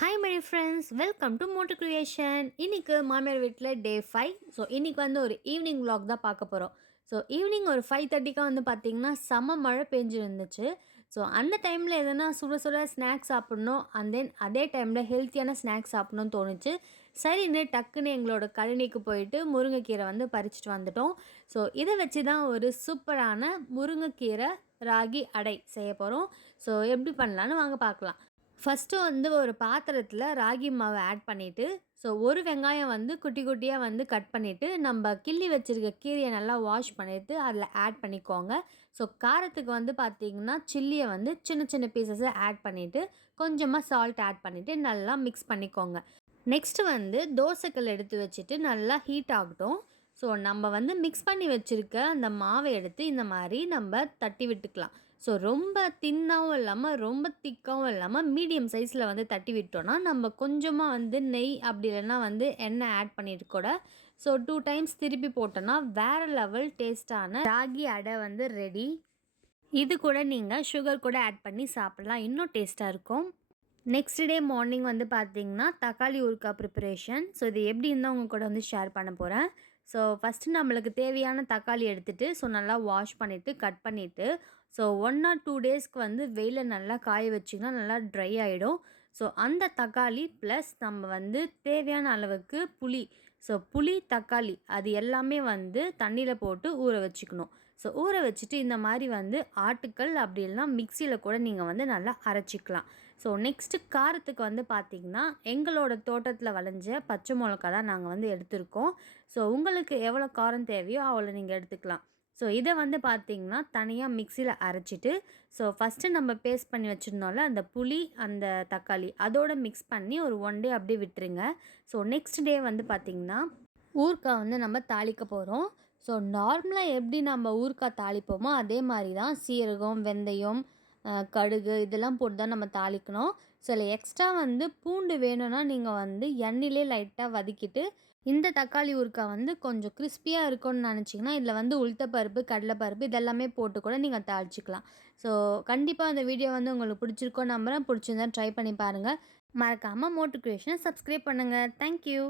Hi my friends welcome to motor creation இன்றைக்கி மாமியார் வீட்டில் டே ஃபைவ் ஸோ இன்றைக்கி வந்து ஒரு ஈவினிங் வ்ளாக் தான் பார்க்க போகிறோம் ஸோ ஈவினிங் ஒரு ஃபைவ் தேர்ட்டிக்காக வந்து பார்த்திங்கன்னா செம்ம மழை பெஞ்சிருந்துச்சு. ஸோ அந்த டைமில் எதனா சுட சுட ஸ்நாக்ஸ் சாப்பிட்ணும் அண்ட் தென் அதே டைமில் ஹெல்த்தியான ஸ்நாக்ஸ் சாப்பிட்ணும்னு தோணுச்சு. சரின்னு டக்குன்னு எங்களோட கழனிக்கு போயிட்டு முருங்கைக்கீரை வந்து பறிச்சுட்டு வந்துட்டோம். ஸோ இதை வச்சு தான் ஒரு சூப்பரான முருங்கைக்கீரை ராகி அடை செய்ய போகிறோம் ஸோ எப்படி பண்ணலான்னு வாங்க பார்க்கலாம். ஃபஸ்ட்டு வந்து ஒரு பாத்திரத்தில் ராகி மாவை ஆட் பண்ணிவிட்டு ஸோ ஒரு வெங்காயம் வந்து குட்டி குட்டியாக வந்து கட் பண்ணிவிட்டு நம்ம கிள்ளி வச்சுருக்க கீரையை நல்லா வாஷ் பண்ணிவிட்டு அதில் ஆட் பண்ணிக்கோங்க. ஸோ காரத்துக்கு வந்து பார்த்திங்கன்னா சில்லியை வந்து சின்ன சின்ன பீசஸை ஆட் பண்ணிவிட்டு கொஞ்சமாக சால்ட் ஆட் பண்ணிவிட்டு நல்லா மிக்ஸ் பண்ணிக்கோங்க. நெக்ஸ்ட்டு வந்து தோசைக்கல் எடுத்து வச்சுட்டு நல்லா ஹீட் ஆகட்டும். ஸோ நம்ம வந்து மிக்ஸ் பண்ணி வச்சுருக்க அந்த மாவை எடுத்து இந்த மாதிரி நம்ம தட்டி விட்டுக்கலாம். ஸோ ரொம்ப தின்னாகவும் இல்லாமல் ரொம்ப திக்காகவும் இல்லாமல் மீடியம் சைஸில் வந்து தட்டி விட்டோன்னா நம்ம கொஞ்சமாக வந்து நெய் அப்படி இல்லைன்னா வந்து எண்ணெய் ஆட் பண்ணிட்டு கூட ஸோ டூ டைம்ஸ் திருப்பி போட்டோன்னா வேறு லெவல் டேஸ்ட்டான ராகி அடை வந்து ரெடி இது கூட நீங்கள் சுகர் கூட ஆட் பண்ணி சாப்பிட்லாம். இன்னும் டேஸ்ட்டாக இருக்கும். நெக்ஸ்ட் டே மார்னிங் வந்து பார்த்தீங்கன்னா தக்காளி ஊறுக்காய் ப்ரிப்பரேஷன் ஸோ இது எப்படி இருந்தால் உங்கள் கூட வந்து ஷேர் பண்ண போகிறேன் ஸோ ஃபஸ்ட்டு நம்மளுக்கு தேவையான தக்காளி எடுத்துகிட்டு ஸோ நல்லா வாஷ் பண்ணிவிட்டு கட் பண்ணிவிட்டு ஸோ ஒன் ஆர் டூ டேஸ்க்கு வந்து வெயிலில் நல்லா காய வச்சிங்கன்னா நல்லா ட்ரை ஆகிடும் ஸோ அந்த தக்காளி ப்ளஸ் நம்ம வந்து தேவையான அளவுக்கு புளி ஸோ புளி தக்காளி அது எல்லாமே வந்து தண்ணியில் போட்டு ஊற வச்சுக்கணும். ஸோ ஊற வச்சுட்டு இந்த மாதிரி வந்து ஆட்டுக்கல் அப்படி இல்லைனா மிக்சியில் கூட நீங்கள் வந்து நல்லா அரைச்சிக்கலாம். ஸோ நெக்ஸ்ட்டு காரத்துக்கு வந்து பார்த்திங்கன்னா எங்களோட தோட்டத்தில் விளைஞ்ச பச்சை மிளகா தான் நாங்கள் வந்து எடுத்திருக்கோம். ஸோ உங்களுக்கு எவ்வளோ காரம் தேவையோ அவ்வளோ நீங்கள் எடுத்துக்கலாம். ஸோ இதை வந்து பார்த்திங்கன்னா தனியாக மிக்சியில் அரைச்சிட்டு ஸோ ஃபஸ்ட்டு நம்ம பேஸ்ட் பண்ணி வச்சுருந்தோம்ல அந்த புளி அந்த தக்காளி அதோட மிக்ஸ் பண்ணி ஒரு ஒன் டே அப்படியே விட்டுருங்க. ஸோ நெக்ஸ்ட் டே வந்து பார்த்திங்கன்னா ஊறுக்காய் வந்து நம்ம தாளிக்க போகிறோம் ஸோ நார்மலாக எப்படி நம்ம ஊறுக்காய் தாளிப்போமோ அதே மாதிரி தான் சீரகம் வெந்தயம் கடுகு இதெல்லாம் போட்டு தான் நம்ம தாளிக்கணும். சில எக்ஸ்ட்ரா வந்து பூண்டு வேணும்னா நீங்கள் வந்து எண்ணெயிலே லைட்டாக வதக்கிட்டு இந்த தக்காளி ஊறுக்காய் வந்து கொஞ்சம் கிறிஸ்பியாக இருக்கும்னு நினச்சிங்கன்னா இதில் வந்து உளுத்தப்பருப்பு கடலைப்பருப்பு இதெல்லாமே போட்டு கூட நீங்கள் தாளிச்சிக்கலாம். ஸோ கண்டிப்பாக அந்த வீடியோ வந்து உங்களுக்கு பிடிச்சிருக்கோம் நம்புகிறேன் பிடிச்சிருந்தா ட்ரை பண்ணி பாருங்கள் மறக்காமல் மோட்டிவேஷனை சப்ஸ்கிரைப் பண்ணுங்கள் தேங்க்யூ